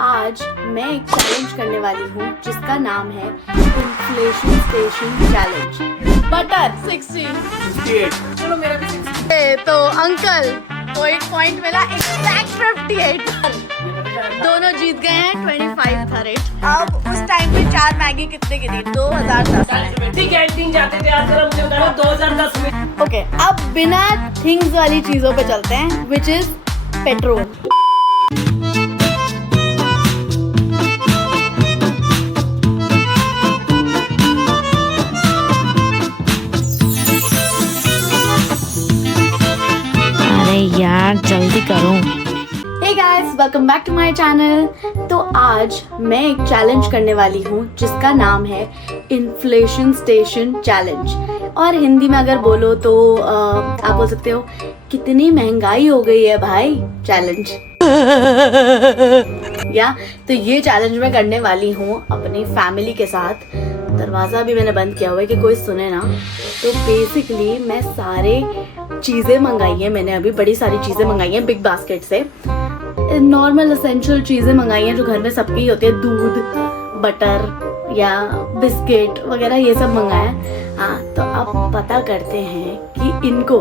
आज मैं एक चैलेंज करने वाली हूँ जिसका नाम है इन्फ्लेशन स्टेशन चैलेंज। बटर 60 चलो मेरा भी 60। तो अंकल को एक पॉइंट मिला, एग्जैक्ट 58। दोनों जीत गए हैं, 25 था रेट। अब उस टाइम पे 4 मैगी कितने की थी? 2010। ठीक है, 3 जाते थे यार, मुझे बताना 2010 में। ओके, अब बिना थिंग्स वाली चीजों पे चलते हैं, विच इज पेट्रोल। अरे यार जल्दी करो। Hey guys, welcome back to my channel। तो आज मैं एक चैलेंज करने वाली हूँ जिसका नाम है इन्फ्लेशन स्टेशन चैलेंज, और हिंदी में अगर बोलो तो आप बोल सकते हो कितनी महंगाई हो गई है भाई चैलेंज। या तो ये चैलेंज मैं करने वाली हूँ अपनी फैमिली के साथ। दरवाज़ा भी मैंने बंद किया हुआ है कि कोई सुने ना। तो बेसिकली मैं सारे चीज़ें मंगाई हैं, मैंने अभी बड़ी सारी चीज़ें मंगाई हैं बिग बास्केट से। नॉर्मल एसेंशियल चीज़ें मंगाई हैं जो घर में सबकी होती है, दूध, बटर या बिस्किट वगैरह, ये सब मंगाया है। हाँ, तो अब पता करते हैं कि इनको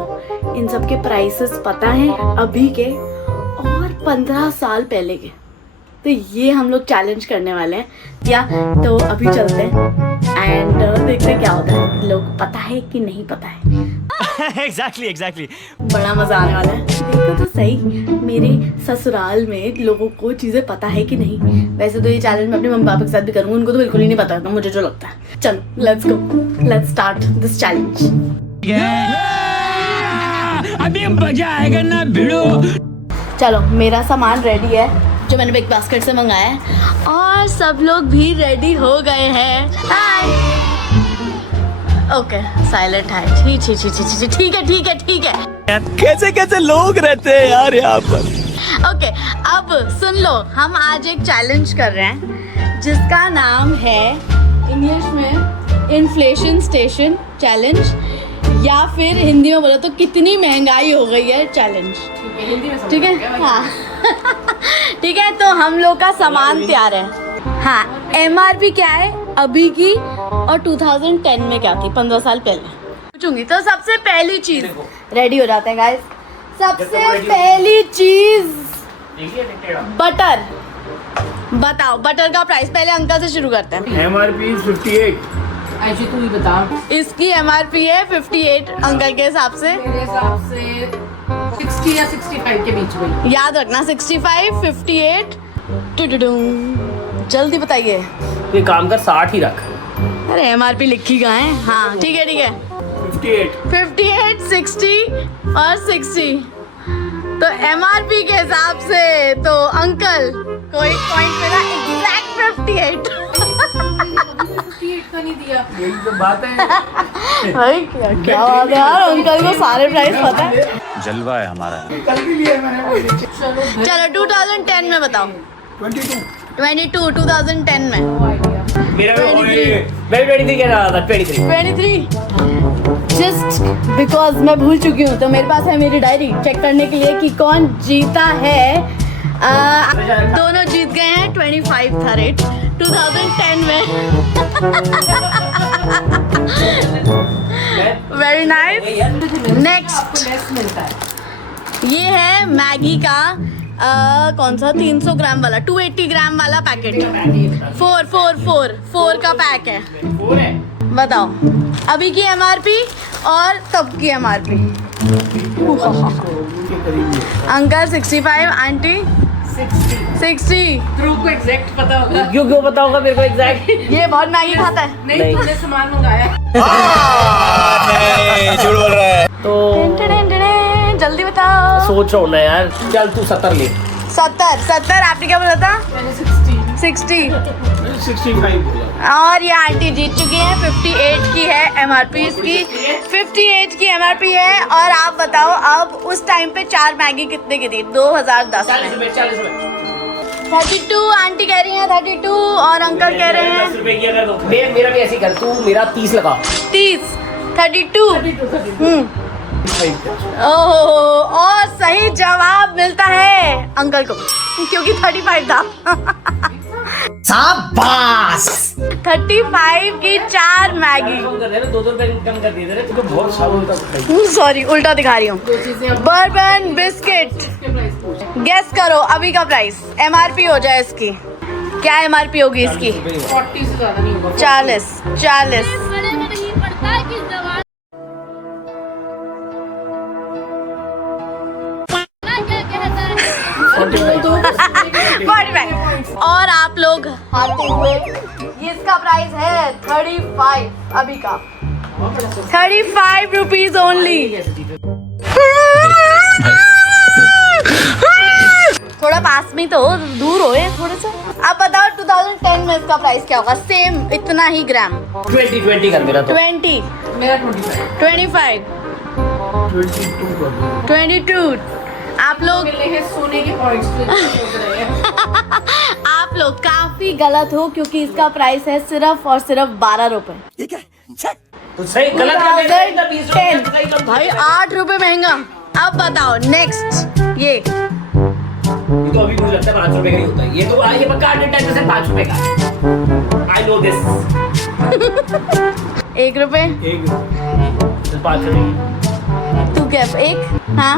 इन सब के प्राइसेस पता हैं अभी के और 15 साल पहले के। तो ये हम लोग चैलेंज करने वाले हैं, या तो अभी चलते हैं एंड देखते हैं क्या होता है, लोग पता है कि नहीं पता है। Exactly. बड़ा मजा आने वाला है। देखो तो सही, मेरे ससुराल में लोगों को चीजें पता है कि नहीं। वैसे तो ये चैलेंज मैं अपने मम्मी पापा के साथ भी करूंगी, उनको तो बिल्कुल ही नहीं पता होगा, मुझे जो लगता है। चलो let's go, let's start this challenge. अभी मजा आएगा ना भिड़ो। चलो मेरा सामान रेडी है जो मैंने बिग बास्केट से मंगाया है, और सब लोग भी रेडी हो गए हैं। हाय। ओके, साइलेंट है। ठीक है। कैसे लोग रहते हैं यार यहाँ पर। ओके, अब सुन लो, हम आज एक चैलेंज कर रहे हैं जिसका नाम है इंग्लिश में इन्फ्लेशन स्टेशन चैलेंज, या फिर हिंदी में बोलो तो कितनी महंगाई हो गई है चैलेंज। ठीक है, हाँ। ठीक है, तो हम लोग का सामान तैयार है। हाँ, MRP क्या है अभी की और 2010 में क्या थी, 15 साल पहले पूछूंगी। तो सबसे पहली चीज, रेडी हो जाते हैं गाइस। सबसे पहली चीज बटर। बताओ बटर का प्राइस, पहले अंकल से शुरू करते हैं। MRP 58। ऐसे तू ही बता। इसकी MRP है 58 अंकल के हिसाब से। मेरे हिसाब से 60 या 65 के बीच में। याद रखना 65, 58। जल्दी बताइए। ये काम कर 60 ही रख। अरे MRP लिखी कहाँ है? हाँ ठीक है। 58, 60 और 60। तो MRP के हिसाब से तो अंकल को एक पॉइंट मिला, एग्जैक्ट 58। 58 का नहीं दिया। यही तो बात है। भाई क्या बात है यार, अंकल को सारे प्राइस पता है। जलवा है हमारा। चलो 2010 में बताओ। 22 2010 में। मेरा मैं 23 कह रहा था। 23। जस्ट बिकॉज मैं भूल चुकी हूँ, तो मेरे पास है मेरी डायरी चेक करने के लिए कि कौन जीता है। दोनों जीत गए हैं, 25 था रेट 2010 में। Very nice. नेक्स्ट ये है मैगी का कौन सा 300 ग्राम वाला, 280 ग्राम वाला पैकेट। 4 का पैक है। बताओ अभी की MRP और तब की MRP। Uncle 65, aunty 60। ध्रुव को एग्जैक्ट पता होगा। क्यों पता होगा मेरे को एग्जैक्ट? ये बहुत मैगी खाता है। नहीं, तूने सामान मंगाया। झूठ बोल रहा है। तो जल्दी बताओ। सोच रहा हूँ ना यार। चल तू 70 ले। 70। आपने क्या बोला था? मैंने 60। 60। 65 बोला। और ये आंटी जीत चुकी है। 58 की है MRP इसकी। 58 की MRP है। और आप बताओ अब उस टाइम पे 4 मैगी कितने की थी 2010 में? 40 रुपए। 32 आंटी कह रही है, 32 और अंकल कह रहे हैं 10 रुपए किया कर दो। मेरा भी ऐसे कर, तू मेरा 30 लगा। 30। 32। ओहो, और सही जवाब मिलता है अंकल को। क्योंकि 35 था। शाबाश 35 की 4 मैगी। कम कर दे रहे, 2-2 रुपए कम कर दिए थे, तो बहुत सालों तक सॉरी उल्टा दिखा रही हूँ। बर्बन बिस्किट गेस करो अभी का प्राइस, MRP हो जाए इसकी। क्या MRP होगी इसकी? 40 से ज्यादा नहीं होगा। 40। और आप लोग हारते हुए, ये इसका प्राइस है 35 अभी का। 35 रुपीज ओनली। थोड़ा पास में तो हो, दूर हो ये थोड़ा सा। अब बताओ 2010 में इसका प्राइस क्या होगा? सेम इतना ही ग्राम। 20 कर मेरा तो। 20, मेरा 25। 25, 22। आप लोग मिले हैं सोने के पॉइंट्स सोच रहे हैं। आप लोग काफी गलत हो, क्योंकि इसका प्राइस है सिर्फ और सिर्फ 12 रुपए। तो सही गलत कर दे रहे हैं, 20 रुपए 2010 भाई 8 रुपए महंगा। अब बताओ नेक्स्ट ये तो अभी मुझे लगता है 5 रुपए का ही होता है। ये पक्का 110% 5 रुपए का। I know this. 1 रुपए। 5 रुपए। तू क्या 1? हाँ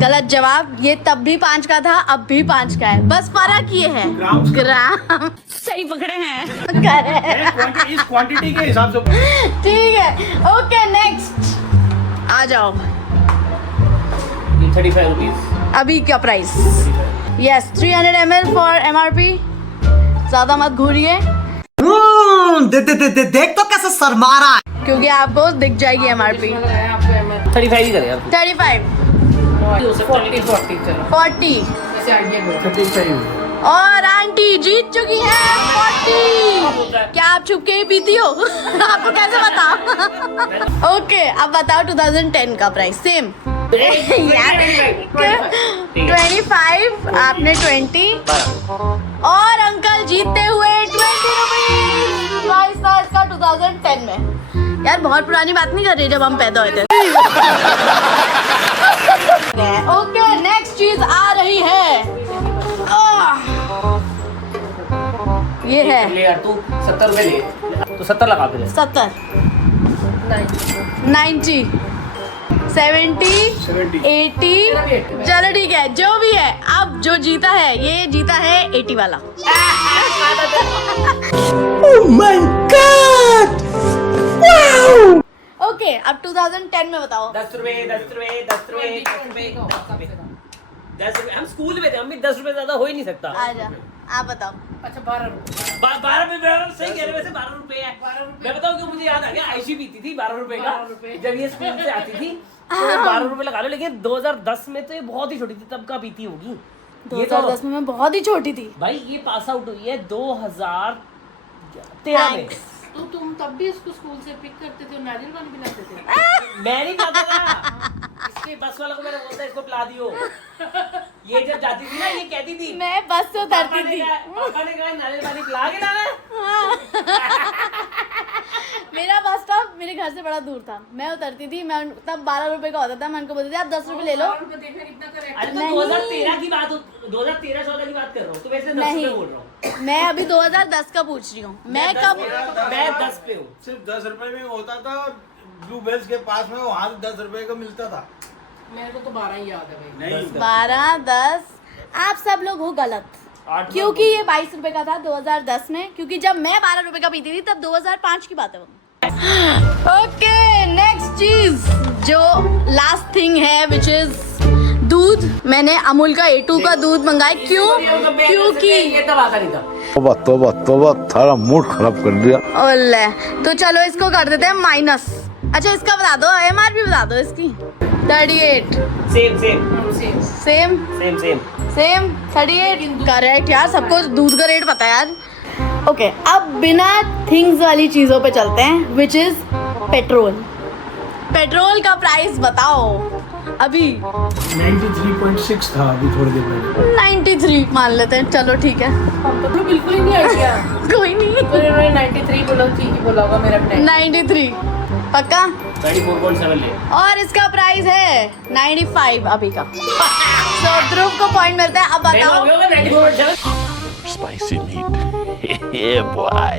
गलत जवाब। ये तब भी 5 का था, अब भी 5 का है, बस फर्क ये है ग्राम। सही पकड़े हैं। इस क्वांटिटी के हिसाब से। ठीक है ओके नेक्स्ट आ जाओ। 35 रुपीज अभी क्या price? Yes 300 ml for MRP। ज्यादा मत घूरिए देख तो कैसे शर्मा रहा है। क्योंकि आपको दिख जाएगी MRP। 35 ही करे यार। 35, 40 चलो 40 ऐसे आइडिया दो। और आंटी जीत चुकी है 40। क्या आप छुप के ही पीती हो? आपको कैसे पता? ओके अब बताओ 2010 का प्राइस सेम। यार 25 आपने 20 और अंकल जीतते हुए 20 रुपीज प्राइस था इसका 2010 में। यार बहुत पुरानी बात नहीं कर रही, जब हम पैदा हुए थे। ओके नेक्स्ट चीज आ रही है। ये है ले यार तू 70 रुपए ले, तो 70 लगा दे। 70, 90, 70, 80। चलो ठीक है जो भी है। अब जो जीता है, ये जीता है 80 वाला। ओके अब 2010 में बताओ। 10 रुपए 10 रुपए 10 रुपए 10 रुपए 10 रुपए। हम स्कूल में थे, हम भी 10 रुपए ज्यादा हो ही नहीं सकता। आजा आप बताओ। अच्छा 12 रुपए। 12 रुपए सही कह रहे, वैसे 12 रुपए है। मैं बताऊं क्यों? मुझे याद आ गया, आयशी पीती थी 12 रुपए का जब ये स्कूल से आती थी, तो 12 रुपए लगा लो। लेकिन 2010 में तो ये बहुत ही छोटी थी, तब का पीती होगी। 2010 में मैं बहुत ही छोटी थी भाई ये पास आउट हुई है 2013 में। तो तुम तब भी इसको स्कूल से पिक करते थे और नारियल पानी पिलाते थे? मैं नहीं खाता था, इसके बस वाला को मैंने बोलता इसको पिला दियो। ये जब जाती थी ना, ये कहती थी मैं बस से उतरती थी। पापा ने कहा नारियल पानी पिला के लाना। मेरा बस स्टॉप मेरे घर से बड़ा दूर था, मैं उतरती थी। मैं तब 12 रुपए का होता था, मैं उनको बोलती थी आप 10 रुपए ले लो। देखना कितना करेक्ट। अरे तो 2013 की बात, 2013-14 की बात कर रहा हूँ, तो वैसे 10 नहीं। रुपए बोल रहा हूँ। मैं अभी 2010 का पूछ रही हूँ। मैं कब मैं 10 पे हूँ। सिर्फ 10 रुपए में होता था। ब्लू बेल्स के पास में वहाँ 10 रुपए का मिलता था। मेरे को तो 12 ही याद है भाई। नहीं 12, 10 आप सब लोग हो गलत, 8 क्योंकि ये 22 रुपए का था 2010 में। क्योंकि जब मैं 12 रुपए का पीती थी तब 2005 की बात है वो। ओके नेक्स्ट चीज जो लास्ट थिंग है विच इज दूध। मैंने अमूल का A2 का दूध मंगाया। क्यों? क्योंकि ये दवा का नहीं था। तोबा तोबा तोबा, थारा मूड खराब कर दिया। ओले तो चलो इसको कर देते हैं माइनस। अच्छा इसका बता दो, MRP बता दो इसकी। 38 सेम सेम सेम 38 करेक्ट। यार सबको दूध का रेट पता है यार। ओके अब बिना थिंग्स वाली चीजों पे चलते हैं विच इज पेट्रोल। पेट्रोल का प्राइस बताओ अभी। 93.6 था अभी थोड़ी देर पहले। 93 मान लेते हैं, चलो ठीक है। हमको तो बिल्कुल ही नहीं आइडिया। कोई नहीं, तो इन्होंने 93 बोला, ठीक ही बोला होगा मेरा भी 93 पक्का। 34.7 ले। और इसका प्राइस है 95 अभी का। सो ध्रुव को पॉइंट मिलता है। अब बताओ Spicy meat. Yeah, boy.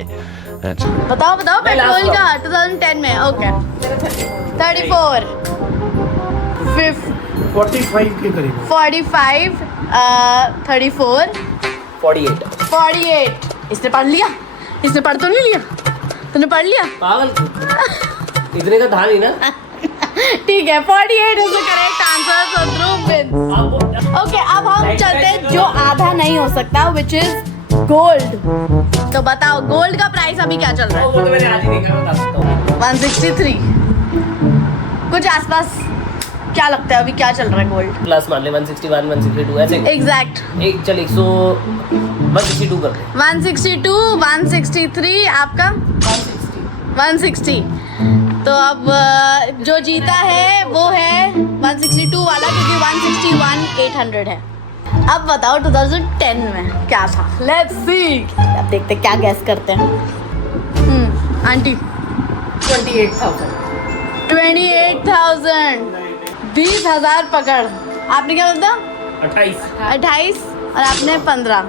That's बताओ पेट्रोल का 2010 में। ओके 34 45 के करीब 45 34 48 इसने पढ़ लिया? इसने पढ़ तो नहीं लिया? तूने पढ़ लिया? पागल इतने का था नहीं ना। ठीक है 48 is the correct answer, so Dhruv wins. Okay अब हम चलते हैं जो आधा नहीं हो सकता, विच इज गोल्ड। तो बताओ गोल्ड का प्राइस अभी क्या चल रहा है? वो तो मैंने आज ही देखा, बता सकता हूँ। 163 कुछ आसपास। क्या लगता है अभी क्या चल रहा है गोल्ड? प्लस मान ले 161 162 ऐसे एग्जैक्ट एक चल 162 कर दे। 162 163 आपका 160। तो अब जो जीता है वो है 162 वाला, क्योंकि 161 800 है। अब बताओ 2010 में क्या था? Let's see. अब देखते क्या गैस करते हैं। आंटी 28,000 28,000 20,000 पकड़। आपने क्या बोला? 28 और आपने 15।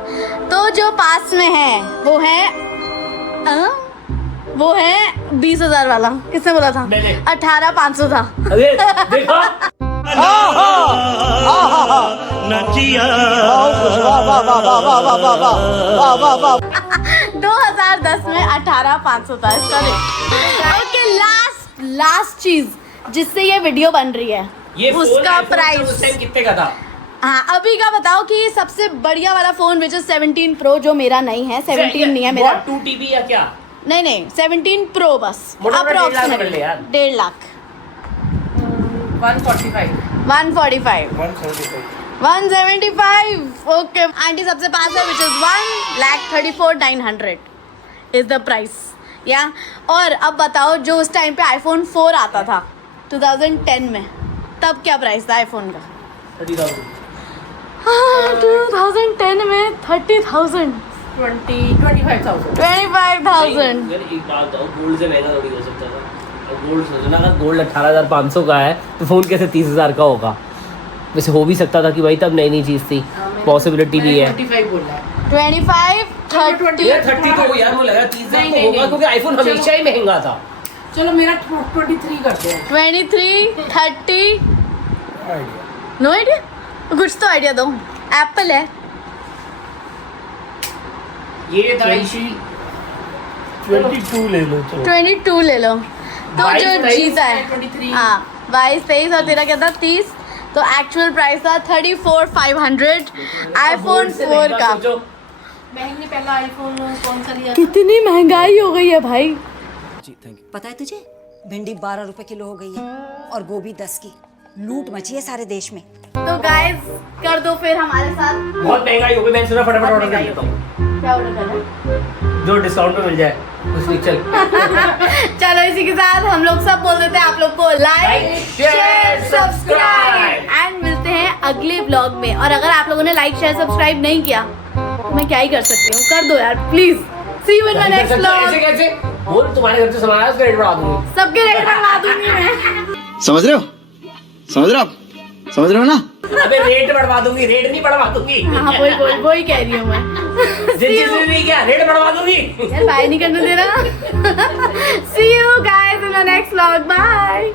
तो जो पास में है वो है 20,000 वाला। किसने बोला था? मैंने। 18,500 था। अरे देखो 2010 में 18,500 था इसका। ओके लास्ट चीज जिससे ये वीडियो बन रही है ये उसका उस प्राइस। टाइम कितने का था? हाँ अभी का बताओ कि सबसे बढ़िया वाला फोन विच इज 17 प्रो, जो मेरा नहीं है। 17 नहीं है मेरा। 2 TB या क्या? नहीं 17 प्रो बस। मोटा-मोटा 1.5 लाख Approximately पकड़ ले यार। 1.5 लाख 145 145 175। ओके आंटी सबसे पास है which is 1,34,900 is the price. या और अब बताओ जो उस टाइम पे आईफोन 4 आता था 2010 में, तब क्या प्राइस था आईफोन का? 30,000 2010 में 30,000 25,000 25,000। यार एक बात बताओ, गोल्ड से महंगा थोड़ी हो सकता था। और गोल्ड सोचना अगर गोल्ड 18,500 का है तो फोन कैसे 30,000 का होगा? वैसे हो भी सकता था कि भाई तब नई चीज थी, पॉसिबिलिटी भी है। 25 बोल रहा है। 25 30 यार 30 तो यार मुझे लगा 30,000 तो नहीं, होगा, नहीं। क्योंकि आईफोन चलो। हमेशा ही महंगा था। चलो मेरा 23 करते हैं। 23 30 नो आइडिया। कुछ तो आइडिया दो। एप्पल है। ये था इशू 22 ले लो तो 22 ले लो। तो 22, जो 23, जीता है 23 हाँ 22 23 और तेरा क्या था 30। तो एक्चुअल प्राइस था 34,500 आईफोन 4 का। बहन ने पहला आईफोन कौन सा लिया था? कितनी महंगाई हो गई है भाई। पता है तुझे भिंडी 12 रुपए किलो हो गई है और गोभी 10 की। लूट मची है सारे देश में। तो गाइस कर दो फिर हमारे साथ। बहुत महंगाई हो गई, मैंने सुना फटाफट ऑर्डर कर लेता हूँ। क्या ऑर्डर करना है? जो डिस्काउंट पे मिल जाए कुछ नहीं। चल चलो इसी के साथ हम लोग सब बोल देते हैं आप लोग को लाइक शेयर सब्सक्राइब एंड मिलते हैं अगले ब्लॉग में। और अगर आप लोगों ने लाइक शेयर सब्सक्राइब नहीं किया तो मैं क्या ही कर सकती हूँ, कर दो यार please. See you in my next ऐसे ब्लॉग। कैसे बोल, तुम्हारे घर से सामान आया उसका रेट बढ़ा दूंगी। सबके रेट बढ़वा दूंगी मैं। समझ रहे हो आप समझ रहे हो ना? अबे रेट बढ़वा दूंगी, रेट नहीं बढ़वा दूंगी। हाँ वही कह रही हूँ मैं। जिस चीज में भी क्या रेट बढ़वा दूंगी। यार बाय नहीं करने दे रहा। See you guys in the next vlog, bye.